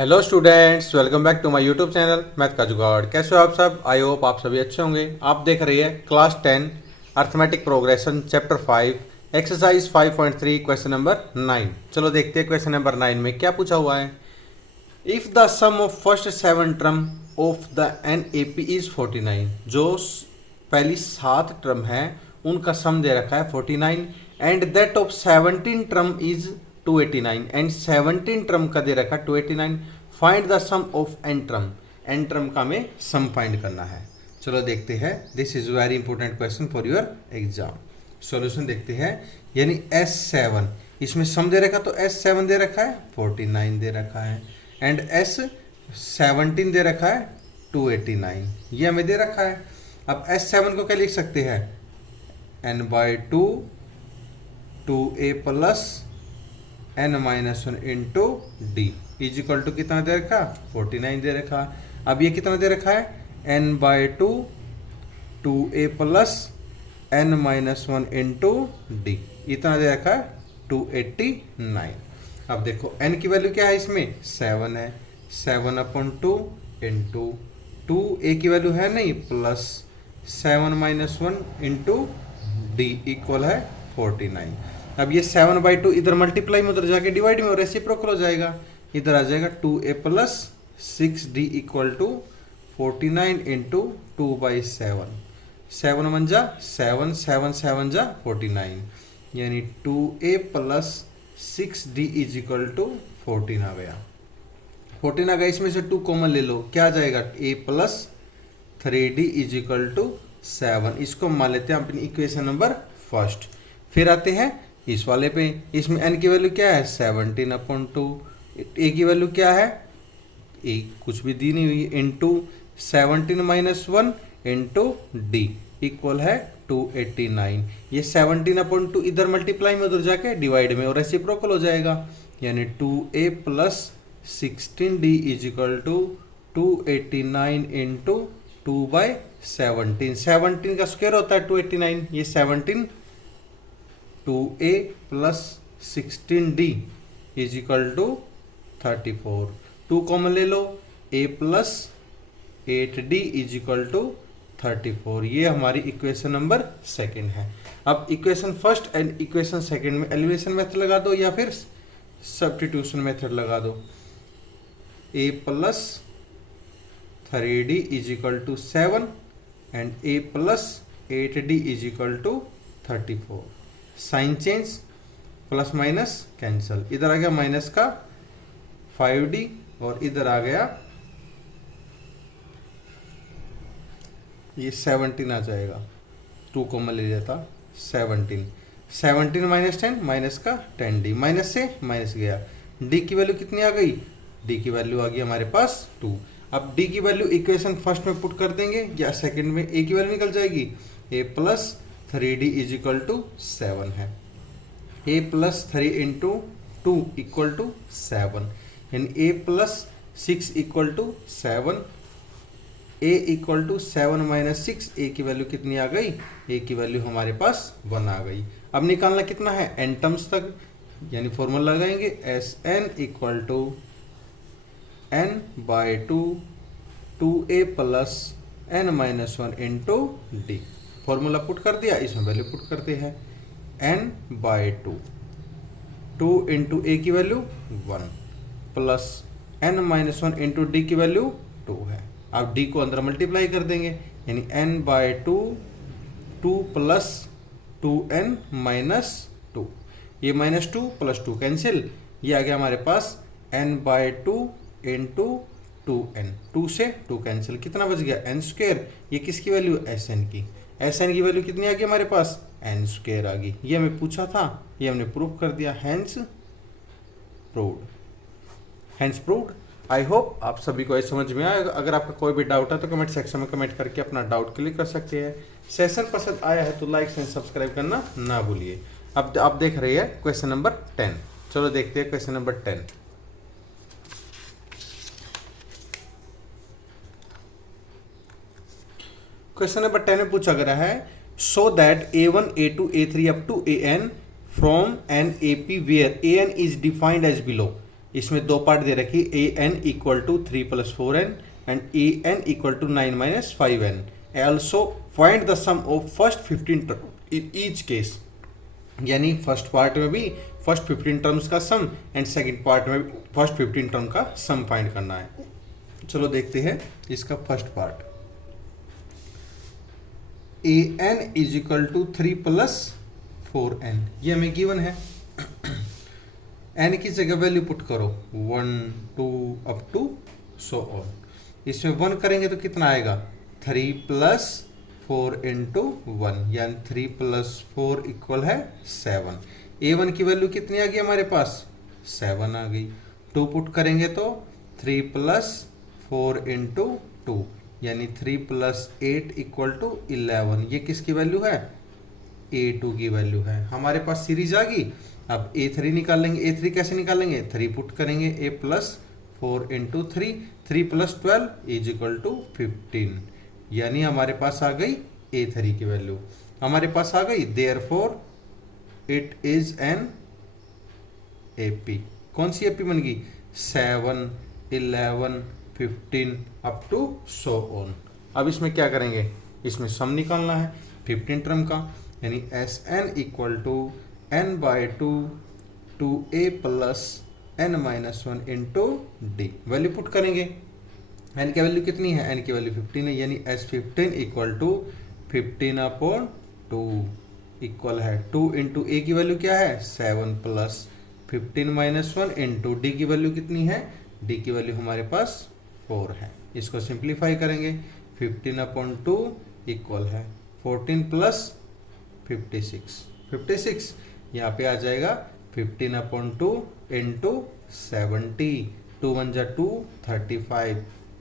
Hello students, welcome back to my YouTube channel math का जुगाड़। कैसे हो आप सब? आई होप आप सभी अच्छे होंगे। आप देख रही है class 10 arithmetic progression chapter 5 exercise 5.3 question number 9। चलो देखते हैं क्वेश्चन नंबर 9 में क्या पूछा हुआ है। If the sum of first 7 term of the n A P is 49, जो पहली 7 टर्म है उनका सम दे रखा है 49, and that of 17 term is 289, एंड 17 टर्म का दे रखा है 289, find the sum of n term. N term का हमें सम फाइंड करना है। चलो देखते हैं, this is very important question for your exam. Solution देखते हैं। यानी S7 इसमें सम दे रखा, तो S7 दे रखा है 49 दे रखा है, एंड S17 दे रखा है 289, ये हमें दे रखा है। अब S7 को क्या लिख सकते हैं? n/2 2a plus n-1 into d is equal to कितना दे रखा? 49 दे रखा। अब ये कितना दे रखा है? n/2 2a plus n-1 into D, इतना दे रखा है 289। अब देखो n की वैल्यू क्या है इसमें? 7 है, 7/2 इंटू 2a की वैल्यू है नहीं, प्लस 7-1 इंटू डी इक्वल है 49। अब ये 7/2 इधर मल्टीप्लाई में, उधर जाके डिवाइड में और रेसिप्रोकल हो जाएगा, इधर आ जाएगा 2a plus 6d equal to 49 into 2/7, 7 जा 7, 7 7 जा 49, यानी 2a plus 6d is equal to 14 आ गया। 14 आ गया, इसमें से 2 कॉमन ले लो, क्या आ जाएगा? a plus 3d is equal to 7। इसको मान लेते हैं अपनी इक्वेशन नंबर फर्स्ट। फिर आते हैं इस वाले पे। इसमें n की वैल्यू क्या है? 17/2। a की वैल्यू क्या है? a कुछ भी दी नहीं हुई, इंटू 17-1 इंटू डी इक्वल है 289। ये 17/2 इधर मल्टीप्लाई में, उधर जाके डिवाइड में और रेसिप्रोकल हो जाएगा, यानी 2a plus 16d is equal to 289 into 2/17। 17 का स्क्वायर होता है 289, ये 17 2a plus 16d is equal to 34। 2 common ले लो, a plus 8d is equal to 34। ये हमारी इक्वेशन नंबर सेकंड है। अब equation first and equation second में एलिमिनेशन मेथड लगा दो या फिर सब्स्टिट्यूशन मेथड लगा दो। a plus 3d is equal to 7 and a plus 8d is equal to 34। Sign change, plus minus cancel, इधर आ गया माइनस का 5d और इधर आ गया ये 17 आ जाएगा, 2 कॉमन ले लेता 17, 17 माइनस 10 माइनस का 10d, माइनस से माइनस गया, d की वैल्यू कितनी आ गई? d की वैल्यू आ गई हमारे पास 2। अब d की वैल्यू इक्वेशन फर्स्ट में पुट कर देंगे या सेकंड में? a की वैल्यू निकल जाएगी, a plus 3d is equal to 7 है, a plus 3 into 2 equal to 7, यानी a plus 6 equal to 7, a equal to 7 minus 6, a की वैल्यू कितनी आ गई? a की वैल्यू हमारे पास 1 आ गई। अब निकालना कितना है? n टर्म्स तक, यानी फॉर्मूला लगाएंगे Sn equal to n/2 2a plus n-1 into d. Formula put कर दिया, इसमें वैल्यू पुट करते हैं n/2, 2 इंटू a की value 1 plus n-1 into d की वैल्यू 2 है। अब d को अंदर मल्टीप्लाई कर देंगे, यानी n/2 2 प्लस 2n-2, ये -2 प्लस 2 कैंसिल, ये आ गया हमारे पास n/2 इंटू 2n, 2 से 2 कैंसिल, कितना बच गया? n²। ये किसकी वैल्यू? Sn की। Sn की वैल्यू कितनी आ गई हमारे पास? n² आ गई। ये हमें पूछा था, ये हमने प्रूव कर दिया, hence proved, hence proved. I hope आप सभी को ये समझ में आया। अगर आपका कोई भी डाउट है तो कमेंट सेक्शन में कमेंट करके अपना डाउट क्लियर कर सकते हैं। सेशन पसंद आया है तो लाइक एंड सब्सक्राइब करना ना भूलिए। अब आप देख रहे हैं क्वेश्चन नंबर 10। चलो देखते हैं क्वेश्चन नंबर 10। क्वेश्चन नंबर 10 में पूछा गया है, so that a1 a2 a3 up to an from an AP where an is defined as below, इसमें दो पार्ट दे रखी, A N equal to 3 + 4n and A N equal to 9 - 5n। Also find the sum of first 15 term in each case, यानी first part में भी first 15 terms का सम and second part में भी फर्स्ट 15 टर्म का सम find करना है। चलो देखते हैं इसका first part. A n is equal to 3 + 4n, ये हमें गिवन है। n की जगह वैल्यू पुट करो 1 2 अप टू सो ऑन। इसमें 1 करेंगे तो कितना आएगा 3 + 4 × 1, यानी 3 + 4 इक्वल है 7। a1 की वैल्यू कितनी आ गई हमारे पास 7 आ गई। 2 पुट करेंगे तो 3 + 4 × 2, यानी 3 + 8 इक्वल टू 11। ये किसकी वैल्यू है a2 की वैल्यू है। हमारे पास सीरीज आ गई। अब a3 निकाल लेंगे। a3 कैसे निकालेंगे 3 पुट करेंगे a + 4 × 3, 3 + 12 = 15, यानी हमारे पास आ गई a3 की वैल्यू हमारे पास आ गई। Therefore it is an AP। कौन सी AP बन गई 7 11 15 अप टू सो ऑन। अब इसमें क्या करेंगे, इसमें सम निकालना है 15 टर्म का, यानी Sn equal to n/2 2a + n - 1 × d। Value put करेंगे। n की वैल्यू कितनी है, n की वैल्यू 15 है, यानी S15 इक्वल टू 15/2 इक्वल है 2 × a की वैल्यू क्या है 7 + 15 - 1 × d की वैल्यू कितनी है, d की वैल्यू हमारे पास 4 है। इसको सिंप्लीफाई करेंगे 15/2 इक्वल है 14 + 56 यहाँ पे आ जाएगा 15/2 × 70, 2 × 1 = 2 35,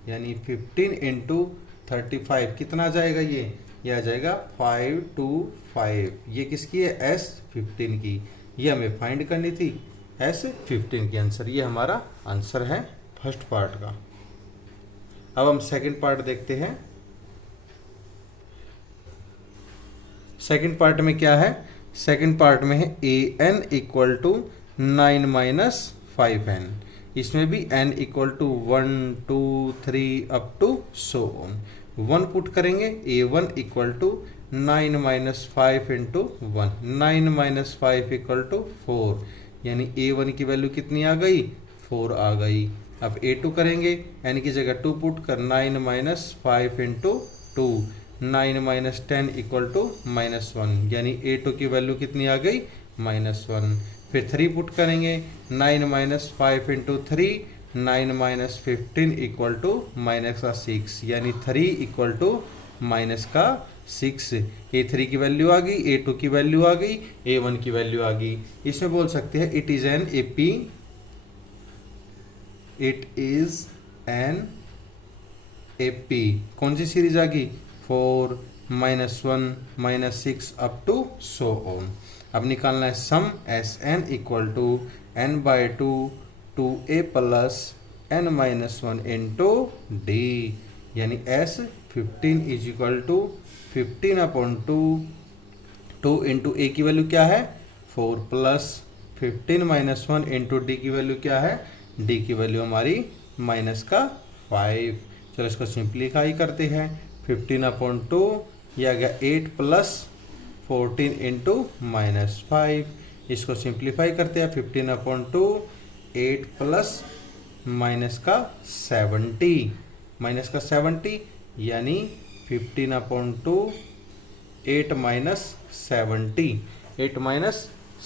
यानी 15 × 35 कितना आ जाएगा ये आ जाएगा 525। ये किसकी है S15 की, ये हमें फाइंड करनी थी S15 की आंसर। ये हमारा आंसर है फर्स्ट पार्ट का। अब हम सेकंड पार्ट देखते हैं। सेकंड पार्ट में क्या है, सेकंड पार्ट में है an इक्वल टू 9 - 5n। इसमें भी n equal to 1 2 3 up to so on. 1 put करेंगे a1 equal to 9 - 5 × 1, 9 - 5 equal to 4, यानी a1 की वैल्यू कितनी आ गई 4 आ गई। अब a2 करेंगे, n की जगह 2 पुट कर 9 - 5 × 2, 9 - 10 इक्वल टू -1, यानी a2 की वैल्यू कितनी आ गई -1। फिर 3 पुट करेंगे 9 - 5 × 3, 9 - 15 इक्वल टू -6, यानी 3 इक्वल टू -6। a3 की वैल्यू आ गई, a2 की वैल्यू आ गई, a1 की वैल्यू आ गई। इसमें बोल सकते हैं it is an AP, it is an AP। कौन सी सीरीज आ गई 4 -1 -6 अप टू सो ऑन। अब निकालना है sum Sn equal to n/2 2a + n - 1 × d, यानी S15 is equal to 15/2 2 × a की वैल्यू क्या है 4 + 15 - 1 × d की वैल्यू क्या है, d की वैल्यू हमारी -5। चलो इसको सिंप्लीफाई करते हैं 15/2, यह आ गया 8 + 14 × -5। इसको सिंप्लीफाई करते हैं 15/2 8 + -70 यानी 15/2 8 -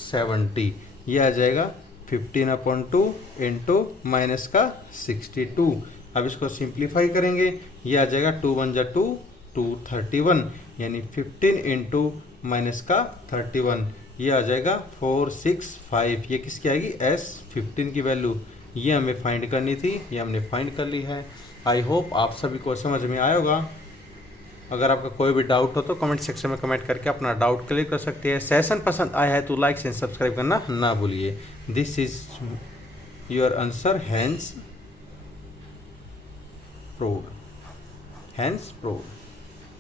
70 यह आ जाएगा 15/2 × -62। अब इसको सिंप्लीफाई करेंगे, यह आ जाएगा 2 × 1 = 2 231, यानी 15 × -31 ये आ जाएगा 465। ये किसकी आएगी S15 की वैल्यू, ये हमें फाइंड करनी थी, ये हमने फाइंड कर ली है। आई होप आप सभी को समझ में आया होगा। अगर आपका कोई भी डाउट हो तो कमेंट सेक्शन में कमेंट करके अपना डाउट क्लियर कर सकते हैं। सेशन पसंद आया है तो लाइक एंड सब्सक्राइब करना ना भूलिए। This is your answer hence proved.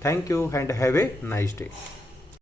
Thank you and have a nice day.